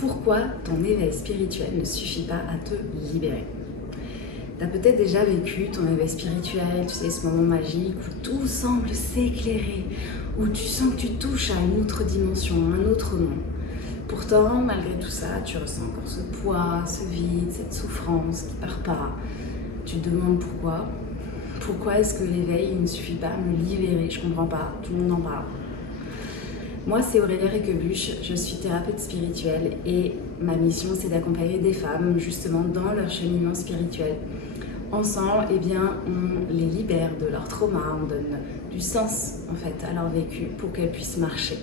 pourquoi ton éveil spirituel ne suffit pas à te libérer. Tu as peut-être déjà vécu ton éveil spirituel, tu sais, ce moment magique où tout semble s'éclairer, où tu sens que tu touches à une autre dimension, un autre monde. Pourtant, malgré tout ça, tu ressens encore ce poids, ce vide, cette souffrance qui part pas. Tu te demandes pourquoi. Pourquoi est-ce que l'éveil ne suffit pas à me libérer? Je comprends pas, tout le monde en parle. Moi, c'est Aurélie Réquebuche, je suis thérapeute spirituelle et ma mission, c'est d'accompagner des femmes justement dans leur cheminement spirituel. Ensemble, eh bien, on les libère de leur trauma, on donne du sens en fait à leur vécu pour qu'elles puissent marcher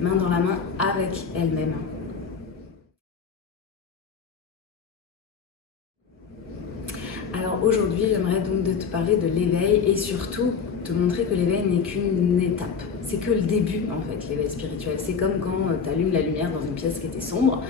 main dans la main avec elles-mêmes. Alors aujourd'hui, j'aimerais donc te parler de l'éveil et surtout te montrer que l'éveil n'est qu'une étape. C'est que le début en fait, l'éveil spirituel. C'est comme quand tu allumes la lumière dans une pièce qui était sombre,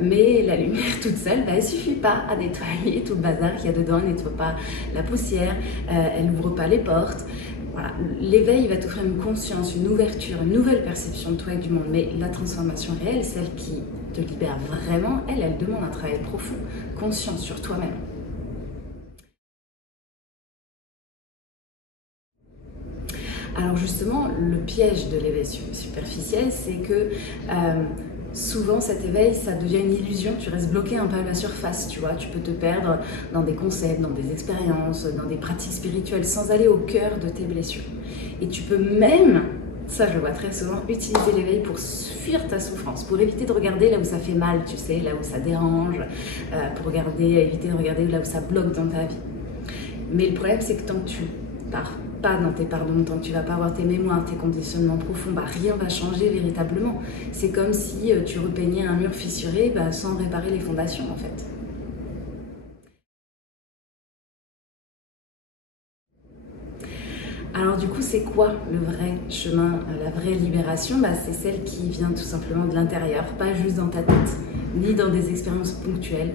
mais la lumière toute seule, elle ne suffit pas à nettoyer tout le bazar qu'il y a dedans, elle ne nettoie pas la poussière, elle n'ouvre pas les portes. Voilà. L'éveil va t'offrir une conscience, une ouverture, une nouvelle perception de toi et du monde, mais la transformation réelle, celle qui te libère vraiment, elle demande un travail profond, conscient sur toi-même. Alors justement, le piège de l'éveil superficiel, c'est que souvent cet éveil, ça devient une illusion, tu restes bloqué un peu à la surface, tu vois, tu peux te perdre dans des concepts, dans des expériences, dans des pratiques spirituelles sans aller au cœur de tes blessures. Et tu peux même, ça je le vois très souvent, utiliser l'éveil pour fuir ta souffrance, pour éviter de regarder là où ça fait mal, tu sais, là où ça dérange, pour éviter de regarder là où ça bloque dans ta vie. Mais le problème, c'est que tant que tu pars pas dans tes pardons, tant que tu vas pas avoir tes mémoires, tes conditionnements profonds, rien va changer véritablement. C'est comme si tu repeignais un mur fissuré sans réparer les fondations en fait. Alors du coup, c'est quoi le vrai chemin, la vraie libération? C'est celle qui vient tout simplement de l'intérieur, pas juste dans ta tête, ni dans des expériences ponctuelles.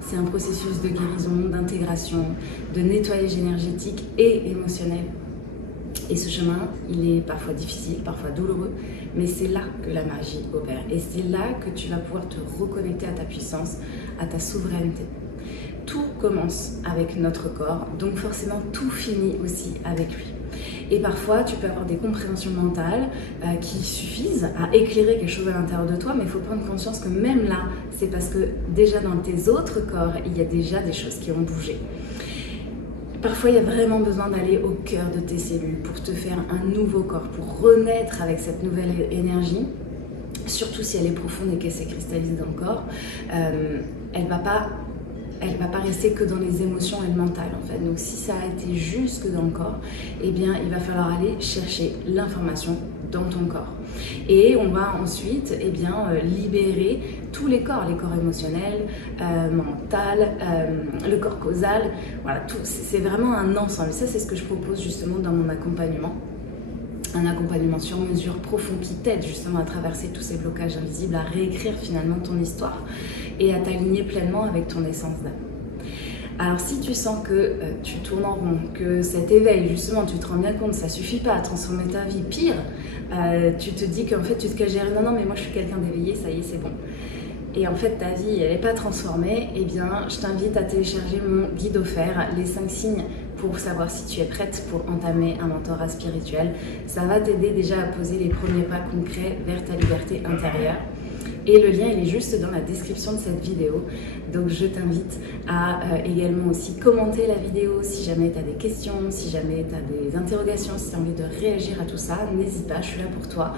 C'est un processus de guérison, d'intégration, de nettoyage énergétique et émotionnel. Et ce chemin, il est parfois difficile, parfois douloureux, mais c'est là que la magie opère. Et c'est là que tu vas pouvoir te reconnecter à ta puissance, à ta souveraineté. Tout commence avec notre corps, donc forcément tout finit aussi avec lui. Et parfois, tu peux avoir des compréhensions mentales qui suffisent à éclairer quelque chose à l'intérieur de toi, mais il faut prendre conscience que même là, c'est parce que déjà dans tes autres corps, il y a déjà des choses qui ont bougé. Parfois, il y a vraiment besoin d'aller au cœur de tes cellules pour te faire un nouveau corps, pour renaître avec cette nouvelle énergie, surtout si elle est profonde et qu'elle s'est cristallisée dans le corps. Elle va pas rester que dans les émotions et le mental en fait. Donc si ça a été juste que dans le corps, eh bien il va falloir aller chercher l'information dans ton corps. Et on va ensuite libérer tous les corps émotionnels, mental, le corps causal, voilà, tout. C'est vraiment un ensemble. Ça c'est ce que je propose justement dans mon accompagnement. Un accompagnement sur mesure profond qui t'aide justement à traverser tous ces blocages invisibles, à réécrire finalement ton histoire et à t'aligner pleinement avec ton essence d'âme. Alors si tu sens que tu tournes en rond, que cet éveil justement tu te rends bien compte, ça suffit pas à transformer ta vie, pire, tu te dis qu'en fait tu te caches derrière non mais moi je suis quelqu'un d'éveillé, ça y est c'est bon. Et en fait ta vie elle n'est pas transformée, eh bien je t'invite à télécharger mon guide offert, les 5 signes pour savoir si tu es prête pour entamer un mentorat spirituel. Ça va t'aider déjà à poser les premiers pas concrets vers ta liberté intérieure. Et le lien, il est juste dans la description de cette vidéo. Donc je t'invite à également aussi commenter la vidéo si jamais tu as des questions, si jamais tu as des interrogations, si tu as envie de réagir à tout ça, n'hésite pas, je suis là pour toi.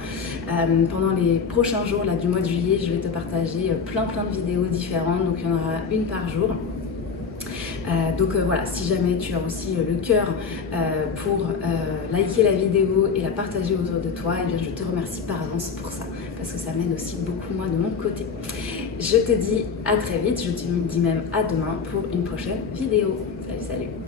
Pendant les prochains jours là, du mois de juillet, je vais te partager plein de vidéos différentes, donc il y en aura une par jour. Voilà, si jamais tu as aussi le cœur pour liker la vidéo et la partager autour de toi, eh bien je te remercie par avance pour ça, parce que ça m'aide aussi beaucoup moi de mon côté. Je te dis à très vite, je te dis même à demain pour une prochaine vidéo. Salut, salut!